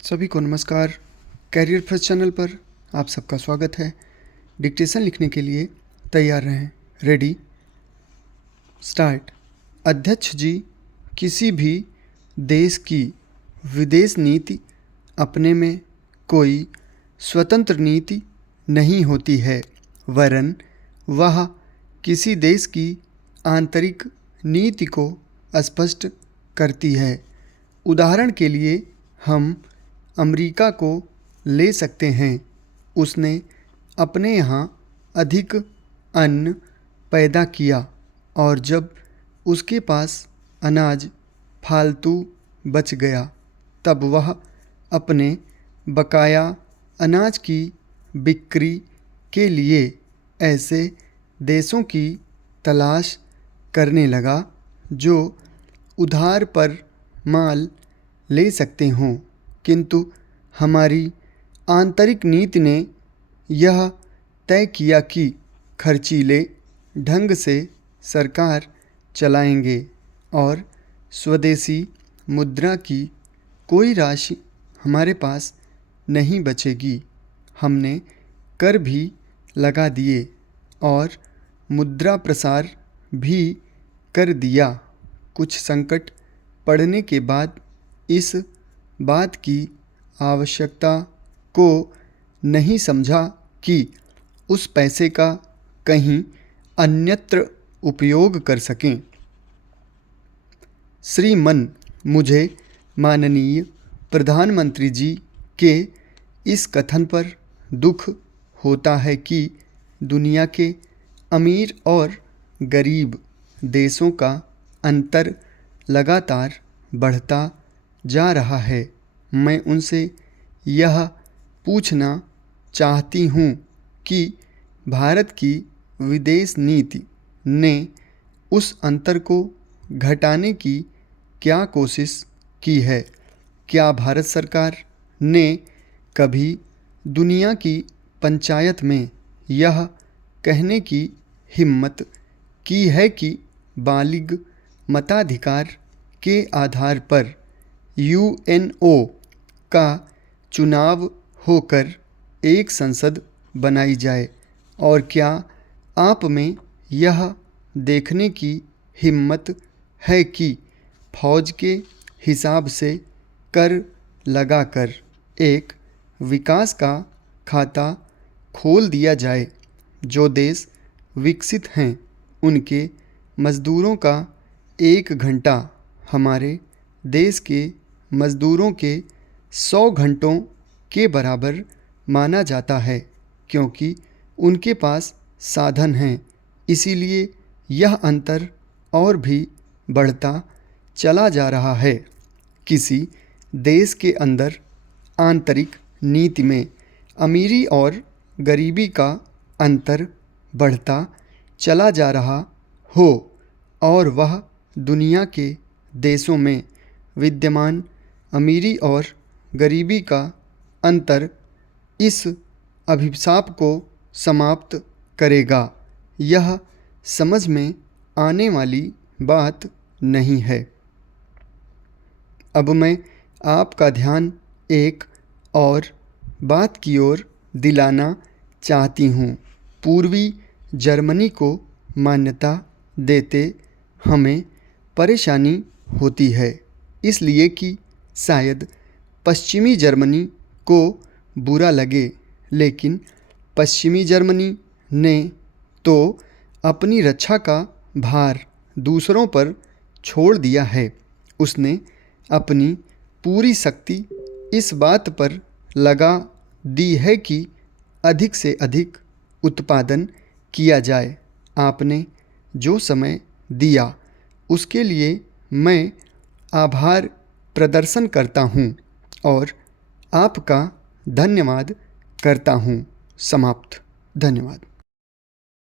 सभी को नमस्कार। कैरियर फर्स्ट चैनल पर आप सबका स्वागत है। डिक्टेशन लिखने के लिए तैयार रहें। Ready start. अध्यक्ष जी, किसी भी देश की विदेश नीति अपने में कोई स्वतंत्र नीति नहीं होती है, वरन वह किसी देश की आंतरिक नीति को स्पष्ट करती है। उदाहरण के लिए हम अमेरिका को ले सकते हैं। उसने अपने यहाँ अधिक अन्न पैदा किया और जब उसके पास अनाज फालतू बच गया, तब वह अपने बकाया अनाज की बिक्री के लिए ऐसे देशों की तलाश करने लगा जो उधार पर माल ले सकते हों। किंतु हमारी आंतरिक नीति ने यह तय किया कि खर्चीले ढंग से सरकार चलाएंगे और स्वदेशी मुद्रा की कोई राशि हमारे पास नहीं बचेगी। हमने कर भी लगा दिए और मुद्रा प्रसार भी कर दिया। कुछ संकट पड़ने के बाद इस बात की आवश्यकता को नहीं समझा कि उस पैसे का कहीं अन्यत्र उपयोग कर सकें। श्रीमान, मुझे माननीय प्रधानमंत्री जी के इस कथन पर दुख होता है कि दुनिया के अमीर और गरीब देशों का अंतर लगातार बढ़ता जा रहा है। मैं उनसे यह पूछना चाहती हूँ कि भारत की विदेश नीति ने उस अंतर को घटाने की क्या कोशिश की है? क्या भारत सरकार ने कभी दुनिया की पंचायत में यह कहने की हिम्मत की है कि बालिग मताधिकार के आधार पर यूएनओ का चुनाव होकर एक संसद बनाई जाए? और क्या आप में यह देखने की हिम्मत है कि फौज के हिसाब से कर लगाकर एक विकास का खाता खोल दिया जाए? जो देश विकसित हैं उनके मज़दूरों का 1 घंटा हमारे देश के मज़दूरों के 100 घंटों के बराबर माना जाता है, क्योंकि उनके पास साधन हैं। इसीलिए यह अंतर और भी बढ़ता चला जा रहा है। किसी देश के अंदर आंतरिक नीति में अमीरी और गरीबी का अंतर बढ़ता चला जा रहा हो और वह दुनिया के देशों में विद्यमान अमीरी और गरीबी का अंतर इस अभिशाप को समाप्त करेगा, यह समझ में आने वाली बात नहीं है। अब मैं आपका ध्यान एक और बात की ओर दिलाना चाहती हूँ। पूर्वी जर्मनी को मान्यता देते हमें परेशानी होती है, इसलिए कि शायद पश्चिमी जर्मनी को बुरा लगे, लेकिन पश्चिमी जर्मनी ने तो अपनी रक्षा का भार दूसरों पर छोड़ दिया है। उसने अपनी पूरी शक्ति इस बात पर लगा दी है कि अधिक से अधिक उत्पादन किया जाए। आपने जो समय दिया उसके लिए मैं आभार प्रदर्शन करता हूँ और आपका धन्यवाद करता हूँ। समाप्त। धन्यवाद।